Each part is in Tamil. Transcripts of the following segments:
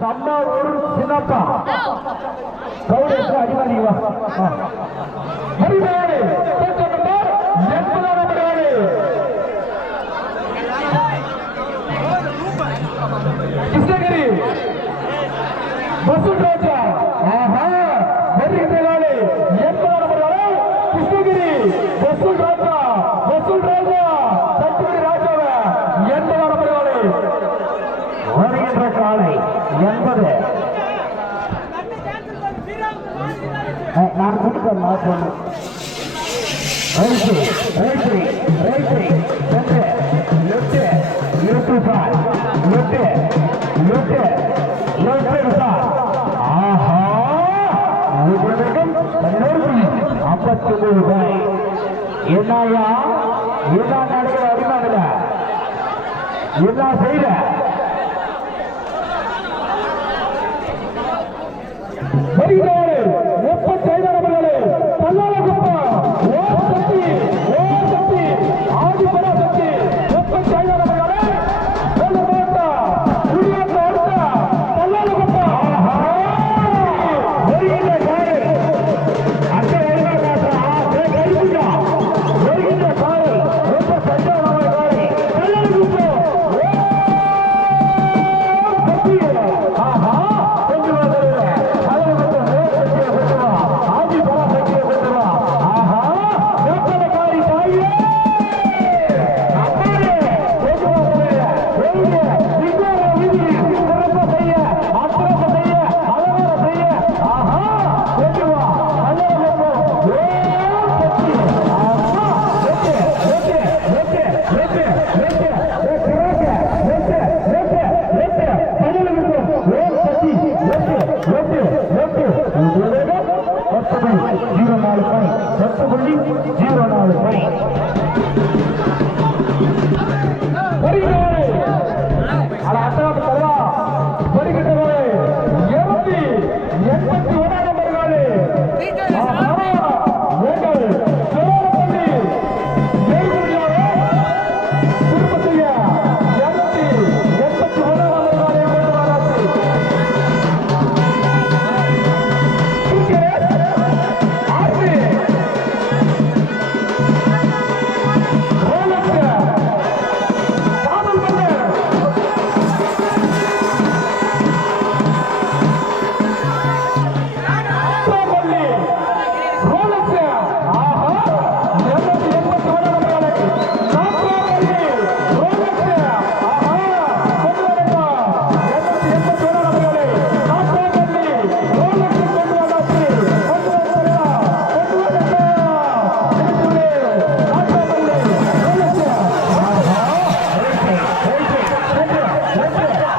சம்மா ஒரு சின்னப்பா கௌரவ அடிவாடி வா ஹரிவாடி நம்பர் 80 கிருஷ்ணகிரி வசூல் ராஜா ஆஹா வருகிறாளே 80 கிருஷ்ணகிரி வசூல் ராஜா சத்துக்குடி ராஜாவ 80 வருகின்ற காலை 80 நான் கூட்டுக்கிறேன் சொன்னேன் என்னையா என்ன நடக்கிற அடிமாதில என்ன செய்யற வருகிறாரு 35 நபர்களே தல்லாலகுப்பா ஓ சக்தி ஆதிபரா சக்தி 35 நபர்களே வெள்ள மாட்டா குடியாத்த அடுத்த தல்லாலகுப்பா வருகின்ற காரு அட்ட வருகிற காசா கைதுடா வருகின்ற காரு ரொம்ப சஞ்சலமான காரி தல்லாலகுப்பா சக்தி ஆஹா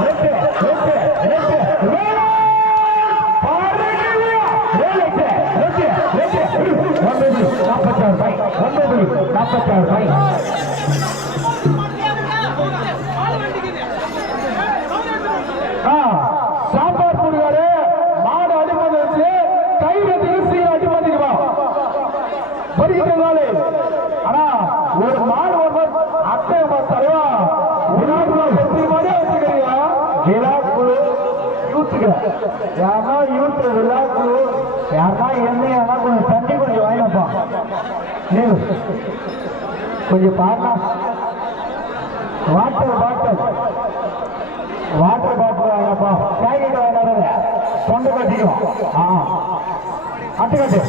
கொஞ்சம் சாம்பார் போடுவாரு மாடு அடிமதி வச்சு கயிறு திருச்சி அடிமதிக்குவா வருகின்றாலே ஆனா ஒரு மாடு ஒரு அட்டை தலைவா எத்தனை மாடு வச்சுக்கிறியா விழாக்குழு யூத்துக்கு யாரா யூத் விழாக்குழு யாரா என்ன கொஞ்சம் தண்ணி கொஞ்சம் வாங்கினப்பா கொஞ்சம் பார்த்தா வாட்டர் பாட்டில் வாங்கினப்பா பேக்கெட் வாங்கினாரு தொண்டை கட்டிக்கும் அட்டுக்கட்டு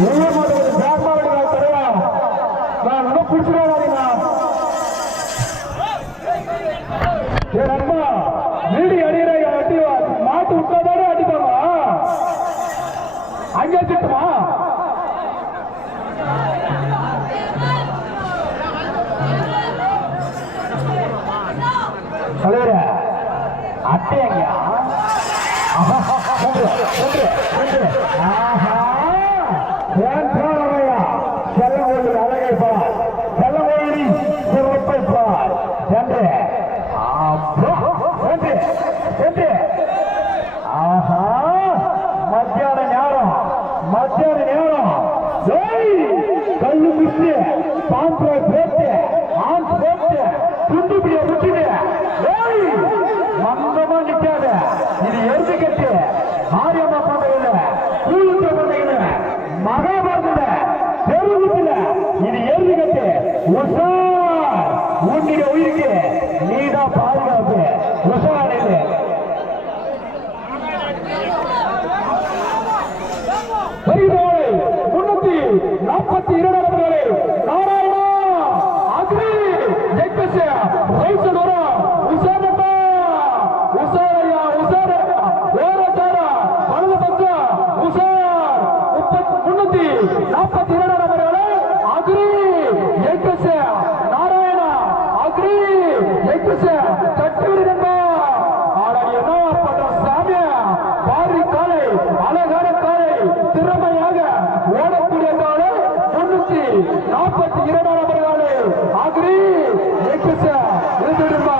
எவ்வளோ மாட்டு பேக்மா வேணும் தரையா நான் ரொம்ப பிடிச்சிருக்கா என் அம்மா வீடு அடிக்கிற அடி மாட்டு விட்டாதானே அடிப்பாமா அங்கே திட்டுமா தலைவர அட்டையங்க செல்லகோயில் அழகை பார் செல்லகோயிலில் சிறப்பை பார் என்று ஆஹா மத்தியான நேரம் கல்லு மிச்சு பாம்பு போட்டு ஆண் போட்டு துண்டு பிடிய முட்டிடு மந்தமா நிக்காத இது எரிஞ்சு கட்டு ஆரியம்மா பண்டையில கூழுத்த பண்டையில மகாபாரத பெருகுல இது எரிஞ்சு கட்டு உஷார் உன்னுடைய உயிருக்கு நீதான் பாதுகாப்பு உஷாரில் முன்னூத்தி 42 நபர்களே நாராயணா அக்ரி ஜெய்கசே ரைசன் வர உசாரப்பா உசாரையா உசாரையா ஓரதாரா வலது பக்கம் உசார் 342 நபர்களே அக்ரி ஜெய்கசே நாராயணா அக்ரி ஜெய்கசே தட்டுவிடுங்க ஆனா என்ன பண்ற சாமியா பாரி காலை அழகான காலை திறமையாக ஓடக்கூடிய காலை 342 நபர்களே அக்ரி ஜெய்கசே எழுதிடுமா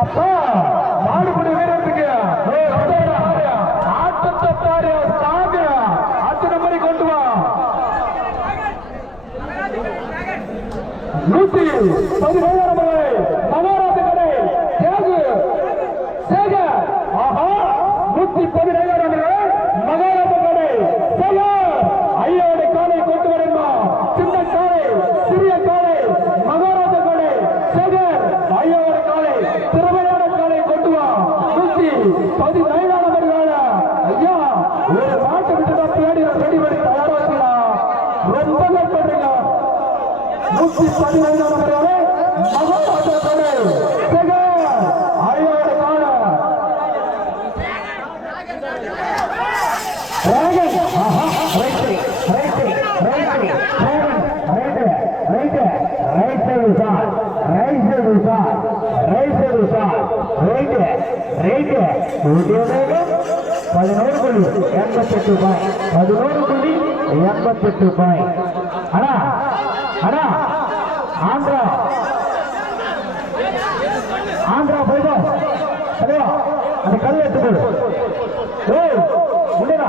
அப்பா மாடுபடி வீரத்துக்கு ஆட்டத்தை பாரு சாமி அத்தனை மாதிரி கொண்டு வா 117 நபர்களே மகாராஜ கடை தேகு சேகர் ஆஹா 117 நபர்களே மகாராஜ கடை சேகர் ஐயாவுடைய காலை கொண்டு வரணுமா சின்ன காலை சிறிய காலை மகாராஜ கடை சேகர் ஐயாவுடைய காலை திறமையான காலை கொண்டு வா 117 நபர்களே ஐயா ஒரு மாட்டை விட்டு தான் பேடி ரெடி பண்ணி தயாரா வச்சுக்கலாம் ரொம்ப கஷ்டப்படுறீங்க 117 நபர்களே மகாராஜ கடை சேகர் ஐயாவுடைய காலை ₹11.88 அண்ணா அண்ணா ஆந்திரா ஆந்திரா போய்தா சரியா அந்த கல் எடுத்துக்கொடு முன்னேடா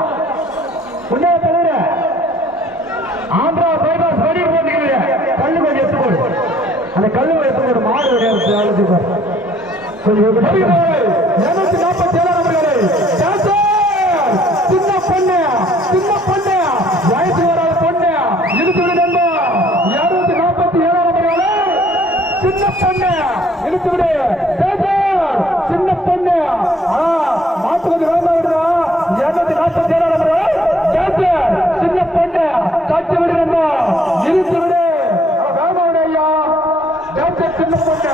முன்னே தலைவர ஆந்திரா பைபாஸ் ரெடி போட்டுக்கிறீங்க கல்லு கொஞ்சம் எடுத்துக்கொடு அந்த கல்லு எடுத்துக்கொடு மாடு கொஞ்சம் 247 நபர்களே சின்ன பொண்ணு வயசு வராத பொண்ணு இழுத்து விடு நண்பா 247 நபர்களே சின்ன பொண்ணு இழுத்து விடு சின்ன பொண்ணு மாட்டு கொஞ்சம் வேண்டாம் விடுறா 247 நபர்களே சின்ன பொண்ணு காட்சி விடு நண்பா இழுத்து விடு வேண்டாம் விடு ஐயா சின்ன பொண்ணு